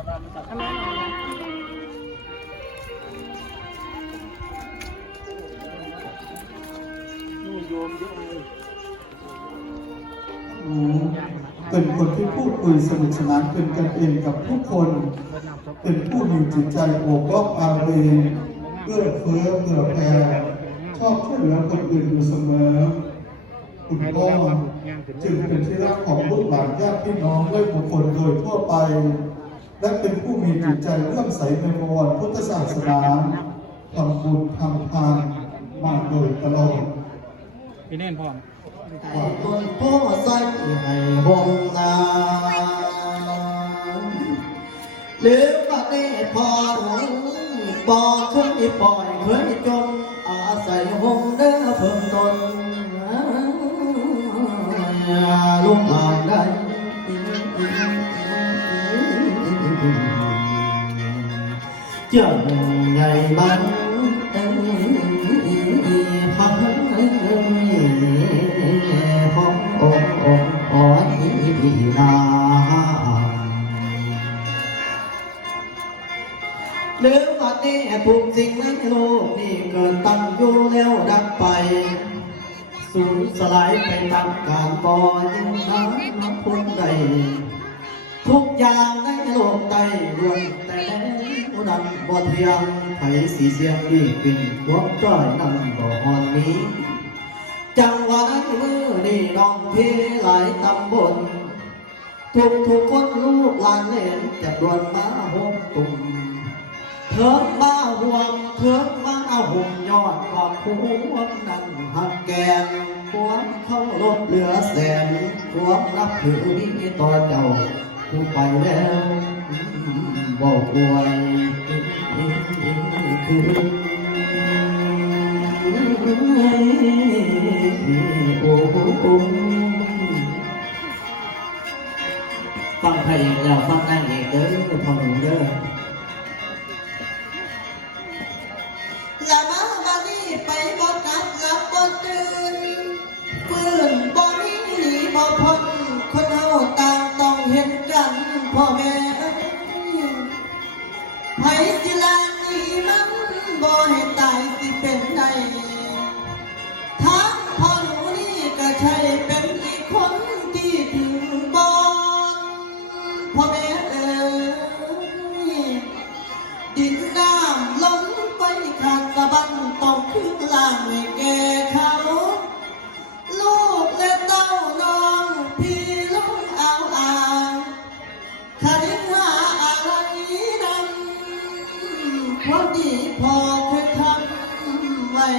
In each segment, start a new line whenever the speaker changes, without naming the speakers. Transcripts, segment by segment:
เยอะเลย
หนูเป็นคนที่พูดคุยสนุกสนานเป็นกันเองกับผู้คน เป็นผู้มีจิตใจโอบอ้อมอารีเอื้อเฟื้อเผื่อแผ่ชอบช่วยเหลือคนอื่นอยู่เสมอ คุณพ่อจึงเป็นที่รักของลูกหลานญาติพี่น้องและบุคคลโดยทั่วไป และเป็นผู้มีจิตใจเลื่อมใสในประวัติพุทธศาสนาทำบุญทำทานมาโดยตลอด
พี่แน่นพ่อ
ไอ้คนผู้ใส่ให้หงนาหรือว่าได้พอหงบ่เคยปล่อยเคยจนอาศัยหงเด้อเพิ่มตนลูกหลานได้ เจ้าใหญ่บันพังขององค์องค์อ้อยพี่นาหรือว่านี่ทุกสิ่งในโลกนี่เกิดตั้งอยู่แล้วดับไป สูญสลายไปตามการบ่ยิ่งน้ำน้ำพุ่งใดทุกอย่างในโลกใดล้วนแต่ ผู้นั้นบ่เทียมไผสีเสียงดีเปิ่นความจ้อยนั้นบ่ฮอนนี้ จังหวะมือนี่น้องพี่หลายตำบลทุกทุกคนลูกหลานเล่นจะรวนมาหกตุ่มเถิดมาห่วงเถิดมาห่วงยอดความพวงนั้นหักแกนความเข้ารบเหลือแสนความนับถือมีต่อเจ้าผู้ไปแล้วบอกวยคือโอ้โห ฟังเพลงแล้วฟังนางเอกเด้อพ่อหนูเด้อละมาบานี้ไปบ่กลับหลับบ่ตื่นฟื้น ไพอเคยทำไม่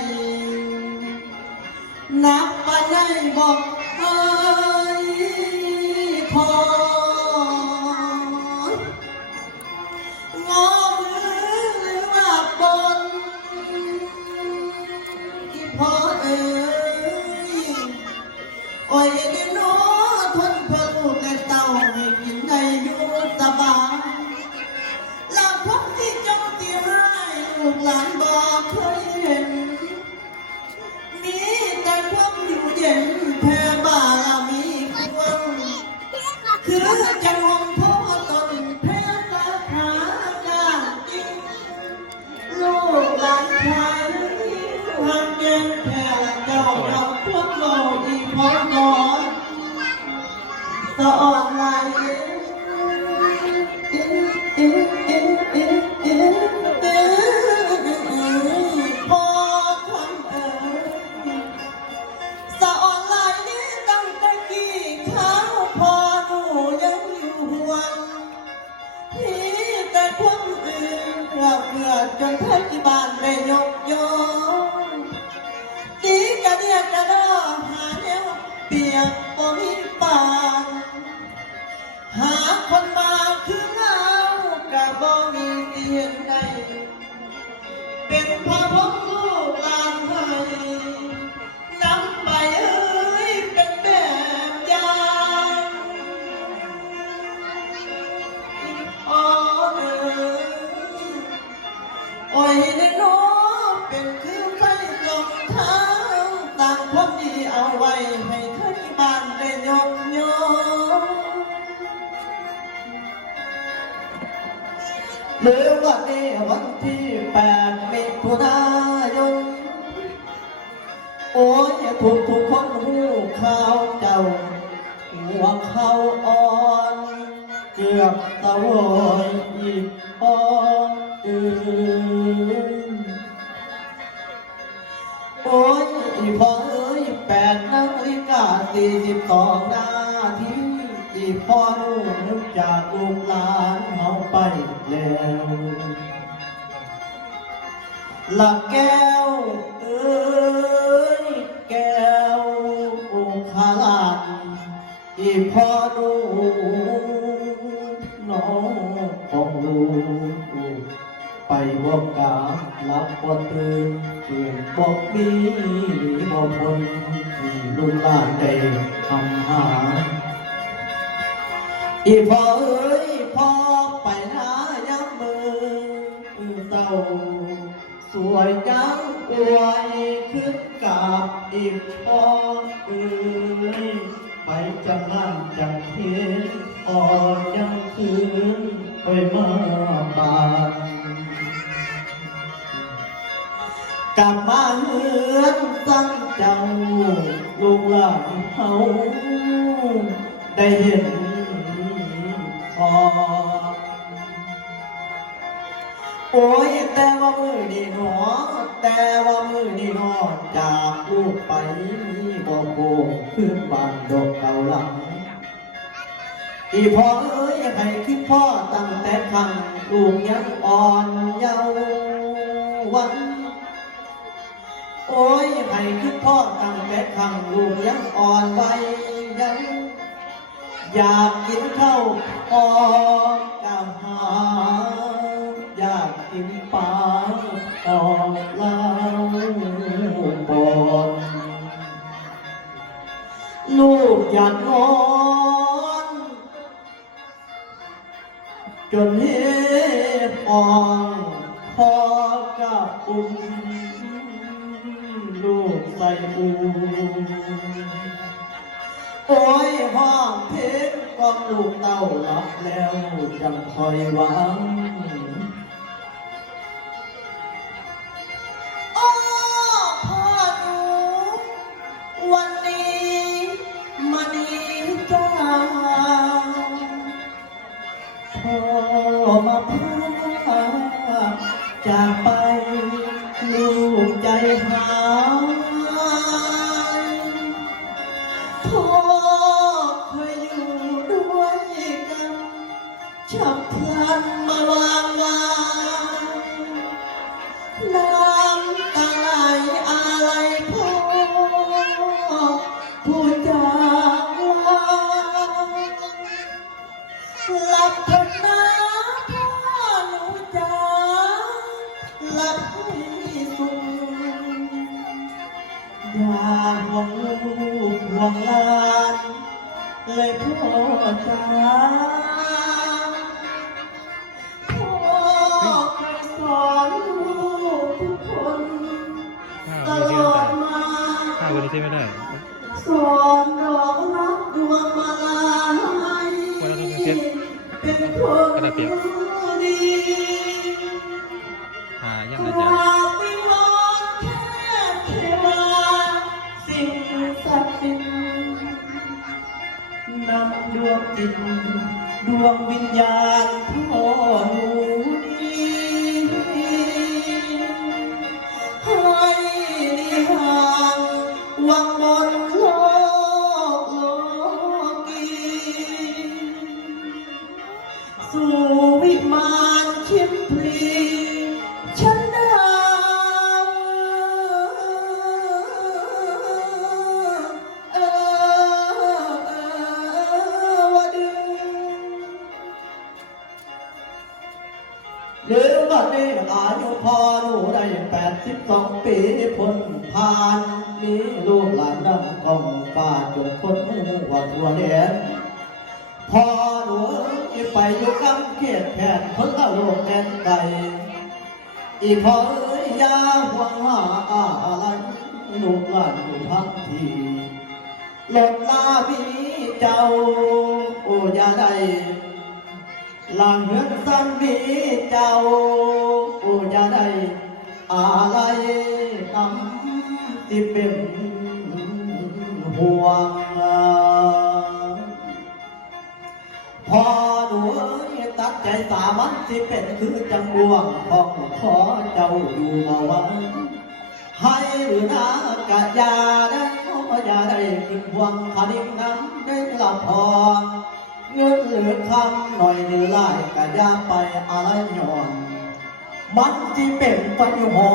นับไปได้บอก คือจะมองพ่อตนแพ้ตาขากาจริงลูกหลานชายทำเกณฑ์แพ้เจ้าเราพวกเราดีพอก่อนสะอ่อนลา อื่นเพื่อเพื่อนที่บ้านไปยกยองตีกระเดียกกระดอหาแนวเปียกบ่มีป่า หรือวันนี้วันที่แปดมิถุนายนโอ้ยทุกทุกคนหูข่าวเจ้าหัวเขาอ่อนเกือบตะโวยอีกอ่อนอื่นโอ้ยอีพอเอ้ยแปดนาฬิกาสี่สิบสองนาทีอีพอรู้นึกจากลูกหลานเขาไป แล้วหลักแก้วเอ้ยแก้วโอคาลานอีพ่อดูน้องของลูกไปบอกกาลับบ่ตื่นเกียงบอกมีบ่พนที่ลุนลานได้ทำหาอีพ่อเอ้ยพ่อไป สวยจังอวยขึ้นกับอีกพ่อเอ้ยไปจังนั่นจังเพียนอ่อนยังคืนไปมาบานกลับมาเฮือนตั้งเจ้าลูกหลานเขาได้เห็นพอ นี่นอจากลูกไปบอกโกงขึ้นบานดอกเก่าหลังอีพ่อเอ้ยให้คิดพ่อตั้งแต่คำลูกยังอ่อนเยาว์วันโอ้ยให้คิดพ่อตั้งแต่คำลูกยังอ่อนใบยังอยากกินข้าวออกกะหาอยากกินปลาออกล่า อยากนอน จนเห็นอ่อนพอกับอุ้มลูกใส่อุ้มโอ้ยห้องเพชรก็ลูกเต้าหลับแล้วจังคอยหวัง ฉับพลันมาวางวาง ลนี้เที่
ยว
อ
ไม่
ด
ได้
มา
ห้าวันนี้เที่ยวไม่ได้
สอนดอกรักดวงมาลาย
วันละต้องเซ็ต
เป็นคน
กระดาษเปียก
ดี
หายัง
ก
อา
รา
จารย์
บวิงวอนแค่เทวาสิ่งศักดิ์สิทธิ์นำดวงจิตดวงวิญญาณพ่อหนูนี้ วิมานชิมพลีฉันดาวเออเออวดึงเดี๋ยวบัดนี้อายุพอหนูได้แปดสิบสองปีพ้นผ่านมีลูกหลานดังกองฟ้าจนคนหูว่าทั่วแดน พอหนูไปอยู่กำเขียดแขนคนละโลกแดนไกลอีพอยาห่วงหาอะไรลูกหลานอยู่ทั้งทีหลดลาบีเจ้าโอ้ยาได้หลังเฮือนสันมีเจ้าผู้ยาได้อะไรนำที่เป็นห่วง พอหนูตัดใจสามันสิเป็นคือจังบวงของขอเจ้าอยู่บ่หวังให้หรือนากะยาได้ขออย่าได้ขึ้นพวงคานิ่งน้ำได้ละพอเงินเหลือคำหน่อยหรือหลายกะยาไปอะไรย้อนมันที่เป็นปัญหา